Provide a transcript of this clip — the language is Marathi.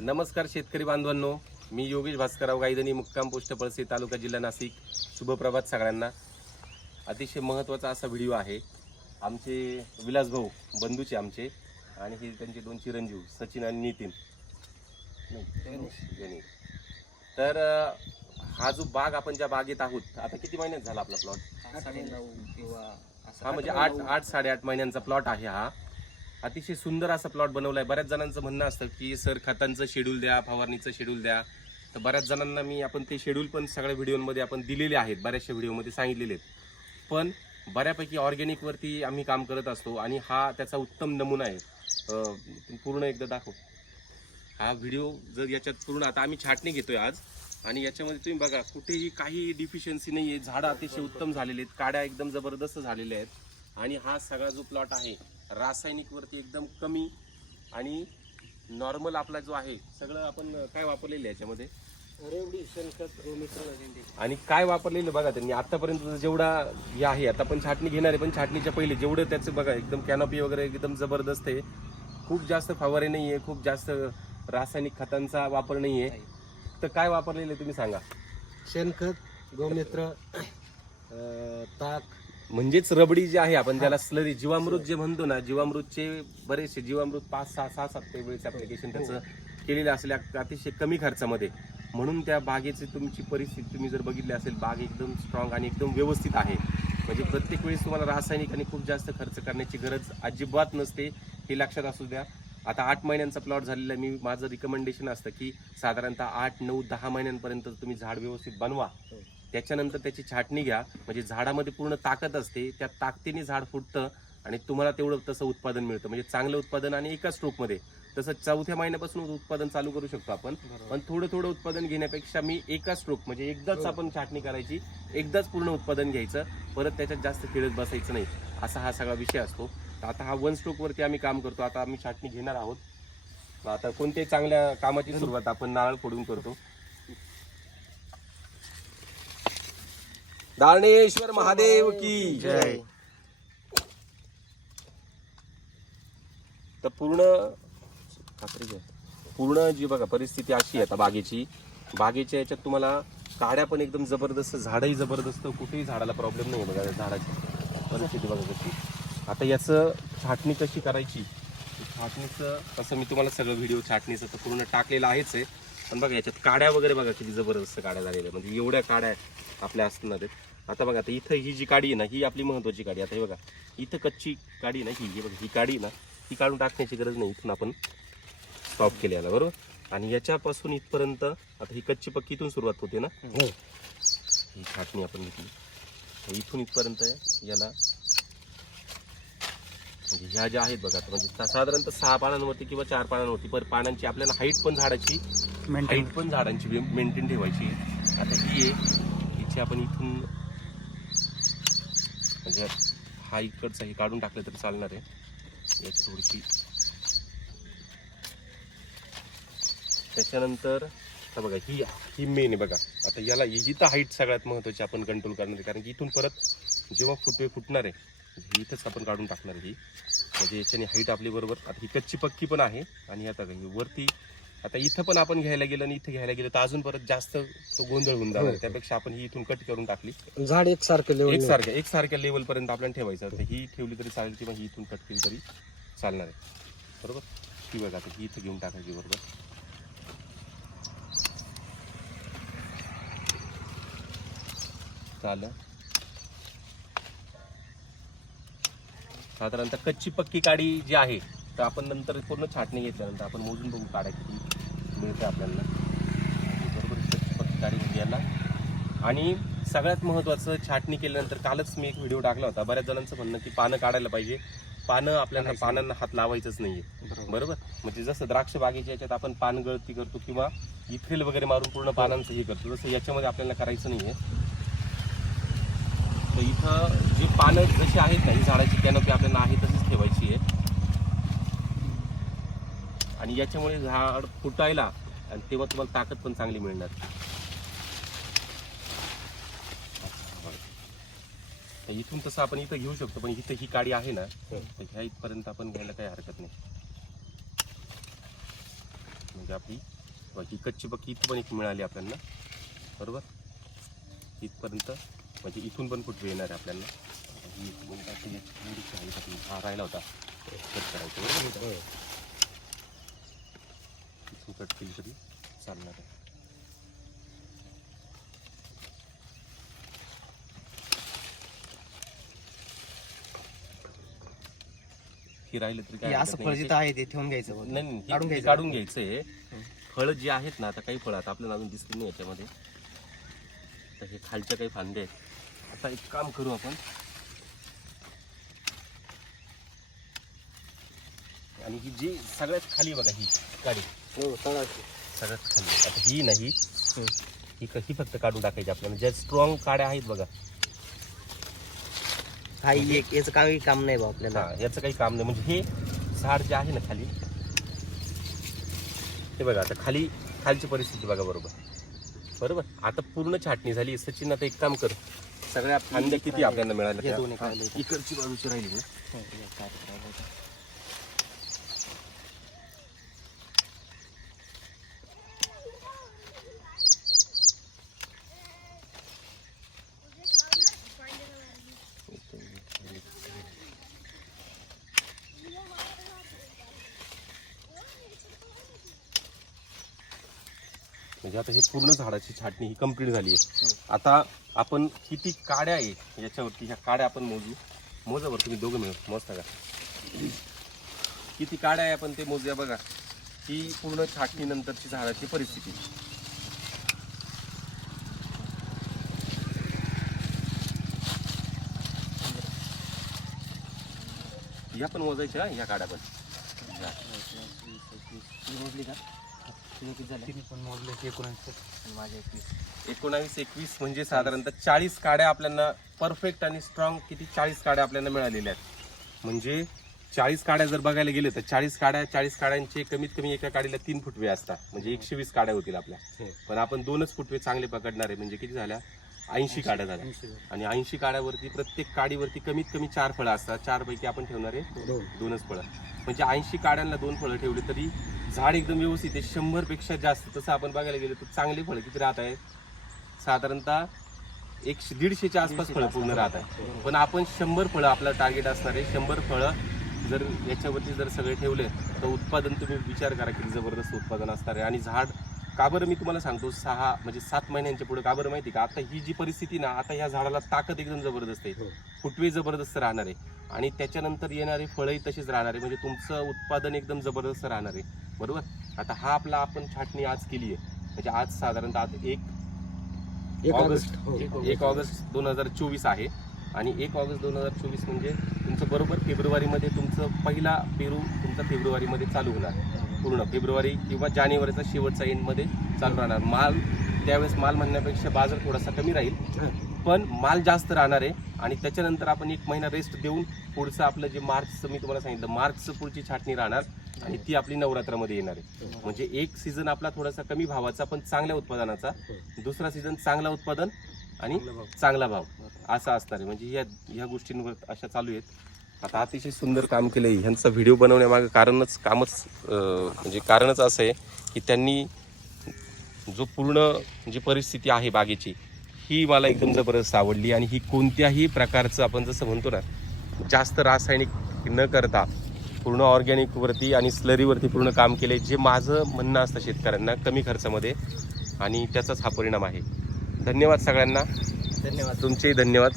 नमस्कार शेतकरी बांधवांनो. मी योगेश भास्करराव गायदनी मुक्काम पोस्ट पळसे तालुका जिल्हा नाशिक. शुभप्रभात सगळ्यांना. अतिशय महत्त्वाचा असा व्हिडिओ आहे. आमचे विलास भाऊ बंधूचे आमचे आणि हे त्यांचे दोन चिरंजीव सचिन आणि नितीन. तर हा जो बाग आपण ज्या बागेत आहोत आता किती महिन्यात झाला आपला प्लॉट हा म्हणजे आठ आठ साडेआठ महिन्यांचा प्लॉट आहे हा. अतिशय सुंदर असा प्लॉट बनवलाय. बऱ्याच जणांचं म्हणणं असतं की सर खतांचं शेड्यूल द्या फवारणीचं शेड्यूल द्या. तर बऱ्याच जणांना मी आपण ते शेड्यूल पण सगळ्या व्हिडिओमध्ये आपण दिलेले आहेत बऱ्याचशा व्हिडिओमध्ये सांगितलेले आहेत. पण बऱ्यापैकी ऑर्गॅनिकवरती आम्ही काम करत असतो आणि हा त्याचा उत्तम नमुना आहे. पूर्ण एकदा दाखव. हा व्हिडिओ जर याच्यात पूर्ण आता आम्ही छाटणी घेतोय आज आणि याच्यामध्ये तुम्ही बघा कुठेही काही डिफिशियन्सी नाही आहे झाडं अतिशय उत्तम झालेले आहेत काड्या एकदम जबरदस्त झालेल्या आहेत. आणि हा सगळा जो प्लॉट आहे रासायनिकवरती एकदम कमी आणि नॉर्मल आपला जो आहे सगळं आपण काय वापरलेलं आहे याच्यामध्ये? शेणखत आणि काय वापरलेलं बघा त्यांनी आतापर्यंत जेवढा हे आहे आता पण छाटणी घेणार आहे पण छाटणीच्या पहिले जेवढं त्याचं बघा एकदम कॅनॉपी वगैरे एकदम जबरदस्त आहे. खूप जास्त फवारे नाही आहे खूप जास्त रासायनिक खतांचा वापर नाही आहे. तर काय वापरलेलं आहे तुम्ही सांगा? शेणखत गोमित्र ताक म्हणजेच रबडी जे आहे आपण ज्याला स्लरी जीवामृत जे म्हणतो ना जीवामृतचे बरेचसे जीवामृत पाच सहा सहा सात वेळेस ऍप्लिकेशन त्याचं केलेलं असल्या अतिशय कमी खर्चामध्ये. म्हणून त्या बागेची तुमची परिस्थिती तुम्ही जर बघितली असेल बाग एकदम स्ट्रॉंग आणि एकदम व्यवस्थित आहे. म्हणजे प्रत्येक वेळेस तुम्हाला रासायनिक आणि खूप जास्त खर्च करण्याची गरज अजिबात नसते हे लक्षात असू द्या. आता आठ महिन्यांचा प्लॉट झालेला आहे मी माझं रिकमेंडेशन असतं की साधारणतः आठ नऊ दहा महिन्यांपर्यंत तुम्ही झाड व्यवस्थित बनवा. त्याच्यानंतर त्याची छाटणी घ्या. म्हणजे झाडामध्ये पूर्ण ताकद असते. त्या ताकदीने झाड फुटतं आणि तुम्हाला तेवढं तसं उत्पादन मिळतं. म्हणजे चांगलं उत्पादन आणि एका स्ट्रोकमध्ये. तसं चौथ्या महिन्यापासून उत्पादन चालू करू शकतो आपण. पण थोडं थोडं उत्पादन घेण्यापेक्षा मी एका स्ट्रोक म्हणजे एकदाच आपण छाटणी करायची एकदाच पूर्ण उत्पादन घ्यायचं परत त्याच्यात जास्त खेळत बसायचं नाही. असा हा सगळा विषय असतो. तर आता हा वन स्ट्रोक वरती आम्ही काम करतो. आता आम्ही छाटणी घेणार आहोत. आता कोणत्याही चांगल्या कामाची सुरुवात आपण नारळ फोडून करतो. दारणेश्वर महादेव की जय. तर पूर्ण खात्री घ्या. पूर्ण जी बघा परिस्थिती अशी आहे आता बागेची. बागेच्या याच्यात तुम्हाला काड्या पण एकदम जबरदस्त झाडही जबरदस्त कुठेही झाडाला प्रॉब्लेम नाही बघा झाडाची. परिस्थिती बघा कशी. आता याचं छाटणी कशी करायची? छाटणीचं कसं मी तुम्हाला सगळं व्हिडिओ छाटणीचं तर पूर्ण टाकलेलं आहेच आहे. पण बघा याच्यात काड्या वगैरे बघा किती जबरदस्त काड्या झालेल्या. म्हणजे एवढ्या काड्या आपल्या असणार आहेत आता बघा आता इथं ही जी काडी आहे ना ही आपली महत्वाची काडी आता हे बघा इथं कच्ची काडी ना ही ही बघा ही काडी ना ही काढून टाकण्याची गरज नाही. इथून आपण स्टॉप केली याला बरोबर? आणि याच्यापासून इथपर्यंत आता ही कच्ची पक्की इथून सुरुवात होते ना? हो. ही छाटणी आपण घेतली. इथून इथपर्यंत याला म्हणजे ह्या ज्या आहेत बघा आता म्हणजे साधारणतः सहा पानांवरती किंवा चार पानांवरती पर पानांची आपल्याला हाईट पण झाडाची हाईट पण झाडांची मेंटेन ठेवायची. आता ही आहे हिची आपण इथून म्हणजे हा इकडचा हे काढून टाकलं तरी चालणार आहे. याची थोडीशी त्याच्यानंतर आता बघा ही ही मेन आहे बघा. आता याला इथं हाईट सगळ्यात महत्त्वाची आपण कंट्रोल करणार आहे. कारण की इथून परत जेव्हा फुटवे फुटणार आहे इथंच आपण काढून टाकणार आहे. ही म्हणजे याच्याने हाईट आपली बरोबर आता ही कच्ची पक्की पण आहे. आणि आता वरती आता इथं पण आपण घ्यायला गेलं आणि इथं घ्यायला गेलं तर अजून परत जास्त तो गोंधळ होऊन जाणार. आहे. त्यापेक्षा आपण ही इथून कट करून टाकली. झाड एकसारखं लेवल एकसारख्या एकसारख्या लेवल पर्यंत आपल्याला ठेवायचं. तर ही ठेवली तरी चालेल किंवा ही इथून कट केली तरी चालणार आहे. बरोबर? ती बघा आता ही इथं घेऊन टाकायची बरोबर? झालं साधारणतः कच्ची पक्की काडी जी आहे तर आपण नंतर पूर्ण छाटणी घेतल्यानंतर आपण मोजून बघू काड्या मिळते आपल्याला. बरोबर ही काडी म्हणजे याला. आणि सगळ्यात महत्त्वाचं छाटणी केल्यानंतर कालच मी एक व्हिडिओ टाकला होता. बऱ्याच जणांचं म्हणणं की पानं काढायला पाहिजे. पानं आपल्याला पानांना हात लावायचंच नाहीये. बरोबर. म्हणजे जसं द्राक्ष बागेच्या याच्यात आपण पान गळती करतो किंवा इथ्रिल वगैरे मारून पूर्ण पानांचं हे करतो. तसं याच्यामध्ये आपल्याला करायचं नाहीये. तर इथं जी पानं जशी आहेत ना ही झाडाची कॅनोपी आपल्याला आहे तशीच ठेवायची आहे. आणि याच्यामुळे झाड फुटायला आणि तेव्हा तुम्हाला ताकद पण चांगली मिळणार. इथून तसं आपण इथं घेऊ शकतो पण इथं ही काडी आहे ना तर ह्या इथपर्यंत आपण घ्यायला काही हरकत नाही. आपली बाकी कच्ची पक्की इथं पण एक मिळाली आपल्याला बरोबर? इथपर्यंत म्हणजे इथून पण फुटवे येणार आहे आपल्याला? ही ही. हा राहिला होता. कट करायचं बरोबर? कट केली तरी चालणार आहे ही राहिलं तरी काय असं फळ. जिथं आहे ते ठेवून घ्यायचं. नाही नाही, हे- काढून हे घ्यायचं. फळं जी आहेत ना आता काही फळं आता आपल्याला अजून दिसली नाही याच्यामध्ये तर हे खालच्या काही फांदे आहेत आता एक काम करू आपण आणि ही जी सगळ्यात खाली बघा ही काडी हो सगळ्यात. खाली. आता ही नाही. ही क- ही फक्त काढून टाकायची आपल्याला. ज्या स्ट्रॉंग काड्या आहेत बघा. काही एक याचं काही काम नाही बा आपल्याला. हा याचं काही काम नाही. म्हणजे हे झाड जे आहे ना खाली हे बघा आता खाली खालची परिस्थिती बघा बरोबर. बरोबर? आता पूर्ण छाटणी झाली. सचिन आता एक काम कर. सगळ्या फांद्या किती आपल्याला मिळाल्या. इकडची बाजूची राहिली ना म्हणजे आता हे पूर्ण झाडाची छाटणी ही कंप्लीट झाली आहे. आता आपण किती काड्या आहे याच्यावरती ह्या काड्या आपण मोजू. मोजा बरं तुम्ही दोघं मिळून मोजता का? किती काड्या आहे आपण ते मोजूया बघा. ही पूर्ण छाटणी नंतरची झाडाची परिस्थिती. या पण मोजायच्या ह्या काड्या पण. मोजली का? तुझं किती झालं? तिने पण मोजले एकोणऐंशी. माझ्या एकवीस. एकोणावीस एकवीस म्हणजे साधारणतः चाळीस काड्या आपल्याला परफेक्ट आणि स्ट्रॉंग किती चाळीस काड्या आपल्याला मिळालेल्या आहेत. म्हणजे चाळीस काड्या जर बघायला गेले तर चाळीस काड्या चाळीस काड्यांचे कमीत कमी एका काडीला तीन फुटवे असतात. म्हणजे एकशे वीस काड्या होतील आपल्या. पण आपण दोनच फुटवे चांगले पकडणार आहे म्हणजे किती झाल्या? ऐंशी काड्या झाल्या. आणि ऐंशी काड्यावरती प्रत्येक काडीवरती कमीत कमी चार फळं असतात. चार पैकी आपण ठेवणार आहे दोन. दोनच फळं. म्हणजे ऐंशी काड्यांना दोन फळं ठेवली तरी झाड एकदम व्यवस्थित आहे. शंभरपेक्षा जास्त तसं आपण बघायला गेलो तर चांगली फळं किती राहत आहे साधारणतः एकशे दीडशेच्या आसपास फळं पूर्ण राहत आहे पण आपण शंभर फळं आपलं टार्गेट असणार आहे. शंभर फळं जर याच्यावरती जर सगळे ठेवले तर उत्पादन तुम्ही विचार करा किती जबरदस्त उत्पादन असणार आहे. आणि झाड का बरं मी तुम्हाला सांगतो सहा म्हणजे सात महिन्यांच्या पुढे का बरं माहिती का? आता ही जी परिस्थिती ना आता ह्या झाडाला ताकद एकदम जबरदस्त आहे. हो. फुटवे जबरदस्त राहणार आहे. आणि त्याच्यानंतर येणारी फळंही तशीच राहणार आहे. म्हणजे तुमचं उत्पादन एकदम जबरदस्त राहणार आहे. बरोबर? आता हा आपला आपण छाटणी आज केली आहे. म्हणजे आज साधारणतः आज एक एक ऑगस्ट. हो. एक ऑगस्ट दोन हजार चोवीस आहे. आणि एक ऑगस्ट दोन हजार चोवीस म्हणजे तुमचं बरोबर फेब्रुवारीमध्ये तुमचं पहिला पेरू तुमचा फेब्रुवारीमध्ये चालू होणार. पूर्ण फेब्रुवारी किंवा जानेवारीचा शेवटचा एंडमध्ये चालू राहणार. माल त्यावेळेस माल म्हणण्यापेक्षा बाजार थोडासा कमी राहील. पण माल जास्त राहणार आहे आणि त्याच्यानंतर आपण एक महिना रेस्ट देऊन पुढचं आपलं जे मार्चचं मी तुम्हाला सांगितलं मार्चचं पुढची छाटणी राहणार आणि ती आपली नवरात्रामध्ये येणार आहे. म्हणजे एक सीझन आपला थोडासा कमी भावाचा पण चांगल्या उत्पादनाचा. दुसरा सीझन चांगला उत्पादन आणि चांगला भाव. असा असणार आहे. म्हणजे ह्या ह्या गोष्टींवर अशा चालू आहेत. आता अतिशय सुंदर काम केलं आहे ह्यांचा व्हिडिओ बनवण्यामागं कारणच कामच म्हणजे कारणच असं आहे की त्यांनी जो पूर्ण जी परिस्थिती आहे बागेची ही मला एकदम जबरदस्त आवडली आणि ही कोणत्याही प्रकारचं आपण जसं म्हणतो ना जास्त रासायनिक न करता पूर्ण ऑर्गॅनिकवरती आणि स्लरीवरती पूर्ण काम केले जे माझं म्हणणं असतं शेतकऱ्यांना कमी खर्चामध्ये आणि त्याचाच हा परिणाम आहे. धन्यवाद सगळ्यांना. धन्यवाद. तुमचेही धन्यवाद.